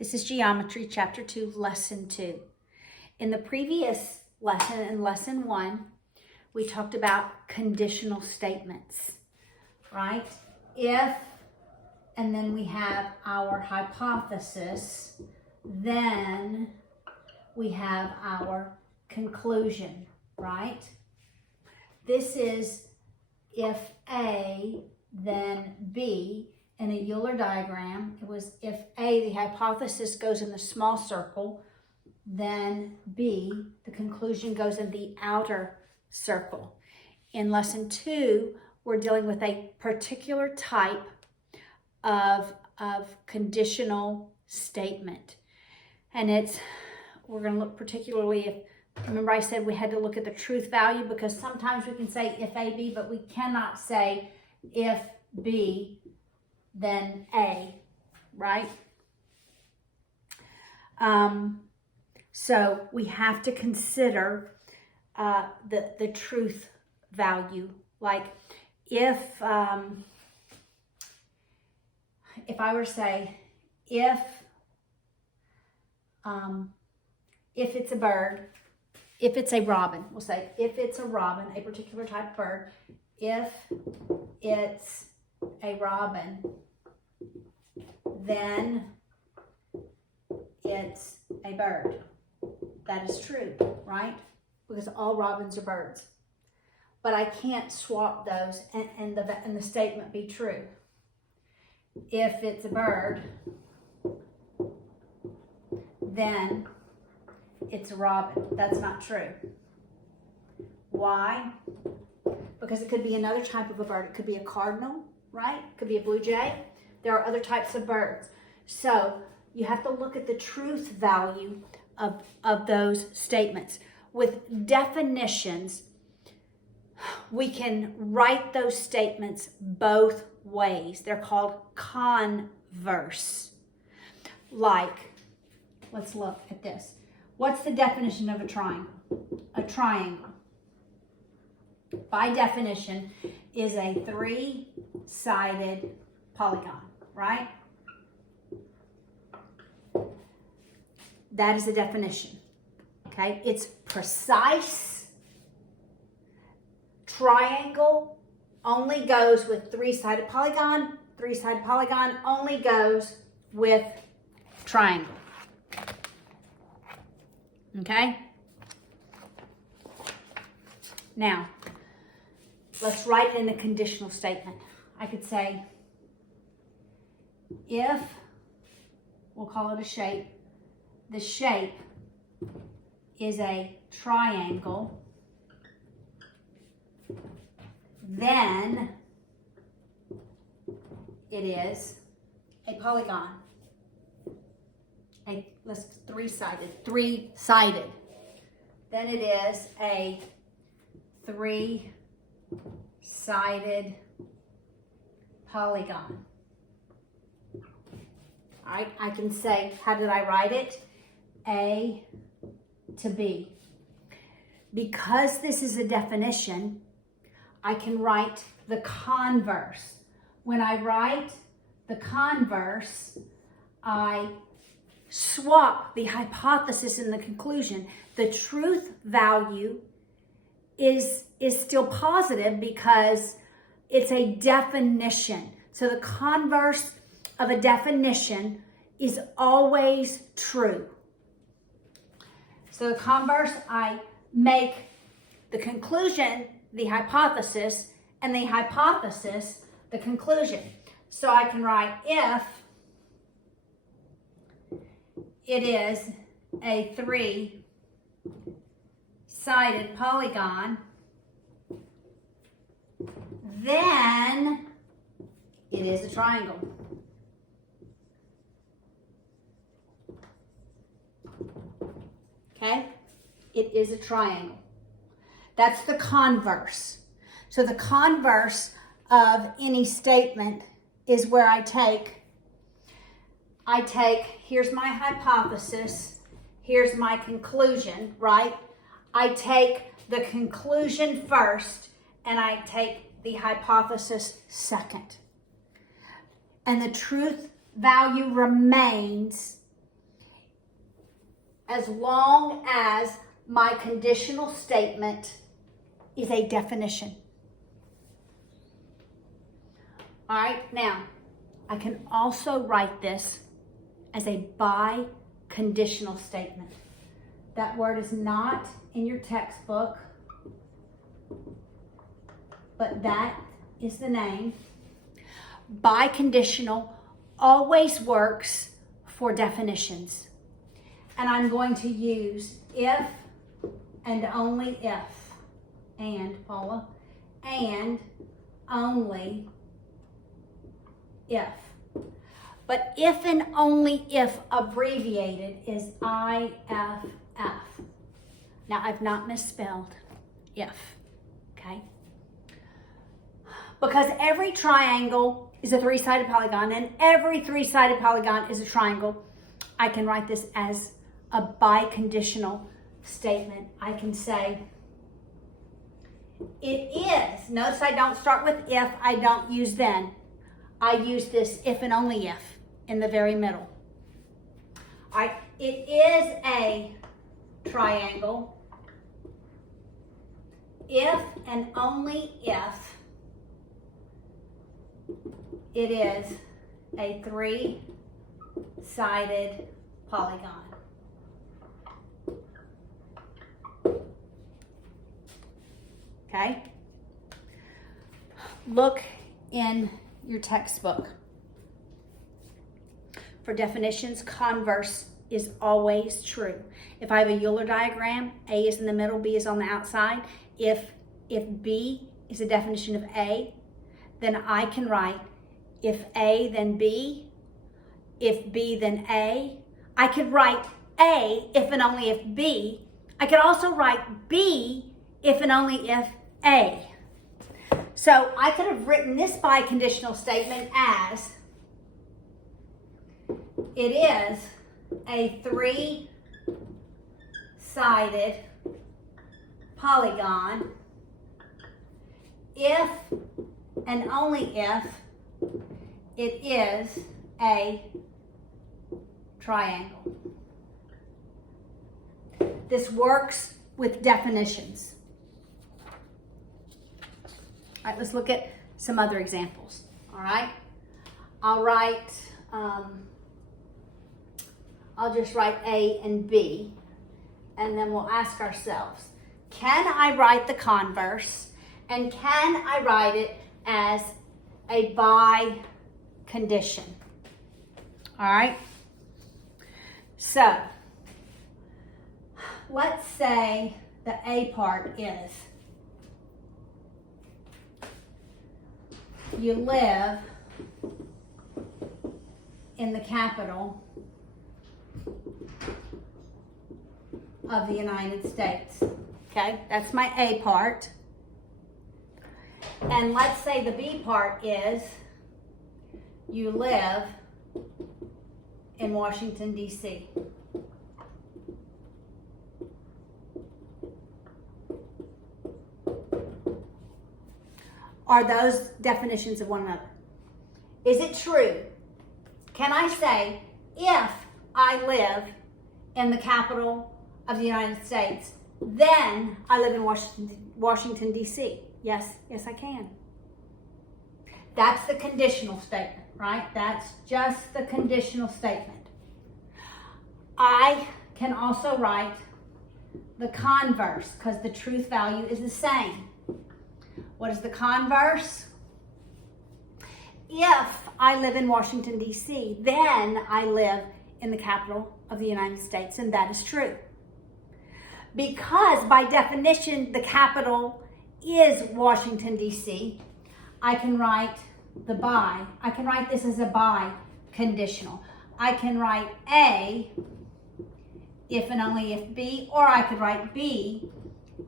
This is Geometry, Chapter 2, Lesson 2. In the previous lesson, in Lesson 1, we talked about conditional statements, right? If, and then we have our hypothesis, then we have our conclusion, right? This is if A, then B. In a Euler diagram, it was if A, the hypothesis, goes in the small circle, then B, the conclusion, goes in the outer circle. In Lesson 2, we're dealing with a particular type of conditional statement. And we're going to look particularly if, remember I said we had to look at the truth value, because sometimes we can say if A, B, but we cannot say if B, then A, right? So we have to consider the truth value. Like if I were to say if it's a bird, if it's a robin, we'll say if it's a robin, a particular type of bird, if it's a robin, then it's a bird. That is true, right? Because all robins are birds. But I can't swap those and the statement be true. If it's a bird, then it's a robin. That's not true. Why? Because it could be another type of a bird. It could be a cardinal, right? It could be a blue jay. There are other types of birds. So you have to look at the truth value of those statements. With definitions, we can write those statements both ways. They're called converse. Like, let's look at this. What's the definition of a triangle? A triangle, by definition, is a three-sided polygon, right? That is the definition, okay? It's precise. Triangle only goes with three-sided polygon. Three-sided polygon only goes with triangle, okay? Now, let's write it in a conditional statement. I could say, if, we'll call it a shape, the shape is a triangle, then it is a polygon. Let's three-sided. Then it is a three-sided polygon. All right, I can say, how did I write it? A to B. Because this is a definition, I can write the converse. When I write the converse, I swap the hypothesis and the conclusion. The truth value is still positive because it's a definition. So the converse of a definition is always true. So the converse, I make the conclusion the hypothesis, and the hypothesis the conclusion. So I can write if it is a three-sided polygon, then it is a triangle. Okay? It is a triangle. That's the converse. So the converse of any statement is where I take, here's my hypothesis, here's my conclusion, right? I take the conclusion first and I take the hypothesis second. And the truth value remains as long as my conditional statement is a definition. All right, now, I can also write this as a bi-conditional statement. That word is not in your textbook, but that is the name. Bi-conditional always works for definitions. And I'm going to use if and only if, and Paula, and only if. But if and only if abbreviated is IFF. Now, I've not misspelled if, okay? Because every triangle is a three-sided polygon, and every three-sided polygon is a triangle, I can write this as a biconditional statement. I can say, it is. Notice I don't start with if, I don't use then. I use this if and only if in the very middle. All right, it is a triangle if and only if it is a three-sided polygon. Okay? Look in your textbook. For definitions, converse is always true. If I have a Euler diagram, A is in the middle, B is on the outside. If B is a definition of A, then I can write if A, then B, if B, then A. I could write A if and only if B. I could also write B if and only if A. So I could have written this biconditional statement as it is a three-sided polygon if and only if it is a triangle. This works with definitions. All right, let's look at some other examples. All right, I'll just write A and B, and then we'll ask ourselves, can I write the converse, and can I write it as a bicondition? All right, so let's say the A part is you live in the capital of the United States. Okay, that's my A part. And let's say the B part is you live in Washington, D.C. Are those definitions of one another? Is it true? Can I say, if I live in the capital of the United States, then I live in Washington, D.C.? Yes, I can. That's the conditional statement, right? That's just the conditional statement. I can also write the converse because the truth value is the same. What is the converse? If I live in Washington, D.C., then I live in the capital of the United States, and that is true. Because by definition, the capital is Washington, D.C., I can write the bi. I can write this as a bi-conditional. I can write A if and only if B, or I could write B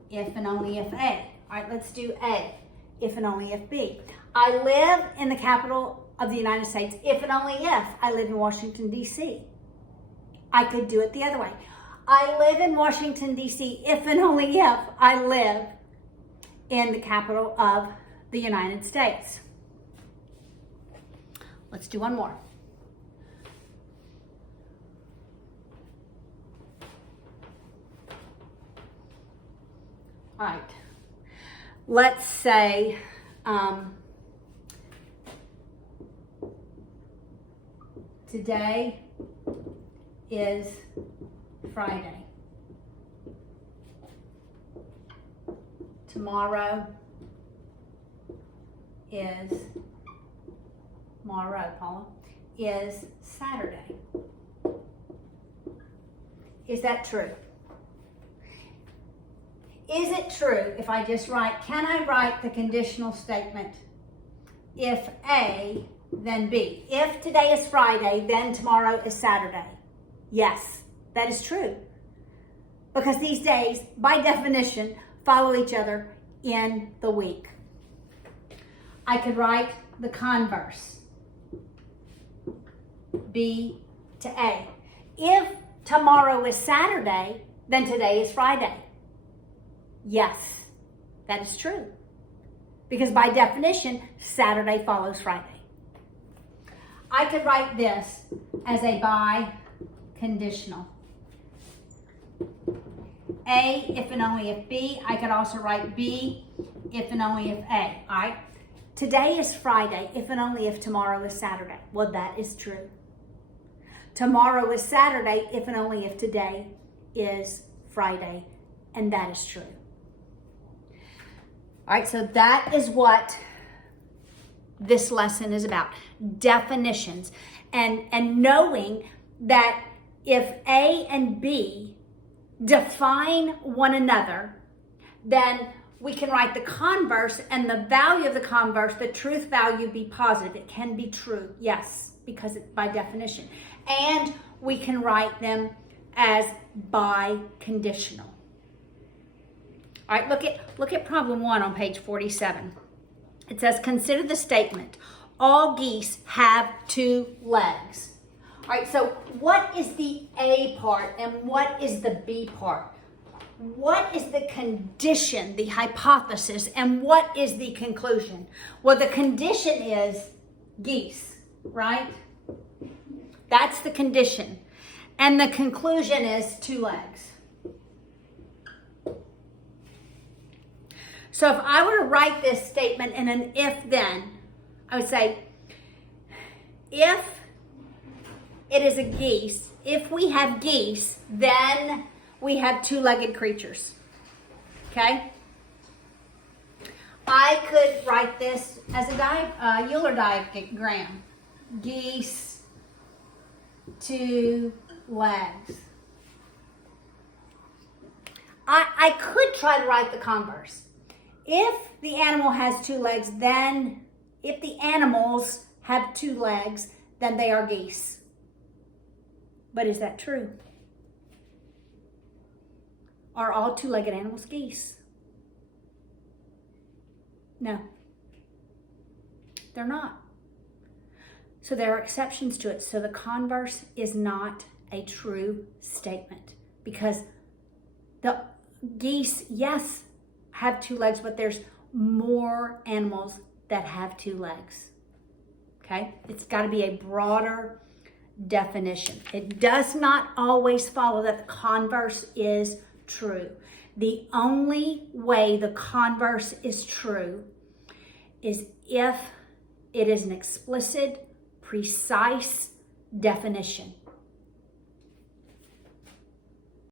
if and only if A. All right, let's do A, if and only if B. I live in the capital of the United States if and only if I live in Washington, D.C. I could do it the other way. I live in Washington, D.C. if and only if I live in the capital of the United States. Let's do one more. All right. Let's say today is Friday. Tomorrow is Saturday. Is that true? Is it true if I just write, can I write the conditional statement? If A, then B. If today is Friday, then tomorrow is Saturday. Yes, that is true. Because these days, by definition, follow each other in the week. I could write the converse. B to A. If tomorrow is Saturday, then today is Friday. Yes, that is true. Because by definition, Saturday follows Friday. I could write this as a bi-conditional. A, if and only if B. I could also write B, if and only if A. All right? Today is Friday, if and only if tomorrow is Saturday. Well, that is true. Tomorrow is Saturday, if and only if today is Friday. And that is true. All right, so that is what this lesson is about. Definitions. And knowing that if A and B define one another, then we can write the converse, and the value of the converse, the truth value, be positive. It can be true, yes, because it's by definition. And we can write them as bi-conditional. All right, look at problem 1 on page 47. It says, consider the statement, all geese have 2 legs. All right, so what is the A part and what is the B part? What is the condition, the hypothesis, and what is the conclusion? Well, the condition is geese, right? That's the condition. And the conclusion is 2 legs. So if I were to write this statement in an if-then, I would say, if it is a geese, if we have geese, then we have 2-legged creatures. Okay? I could write this as a Euler diagram. Geese, 2 legs. I could try to write the converse. If the animal has 2 legs, then if the animals have 2 legs, then they are geese. But is that true? Are all 2-legged animals geese? No. They're not. So there are exceptions to it. So the converse is not a true statement, because the geese, yes, have 2 legs, but there's more animals that have 2 legs. Okay? It's got to be a broader definition. It does not always follow that the converse is true. The only way the converse is true is if it is an explicit, precise definition.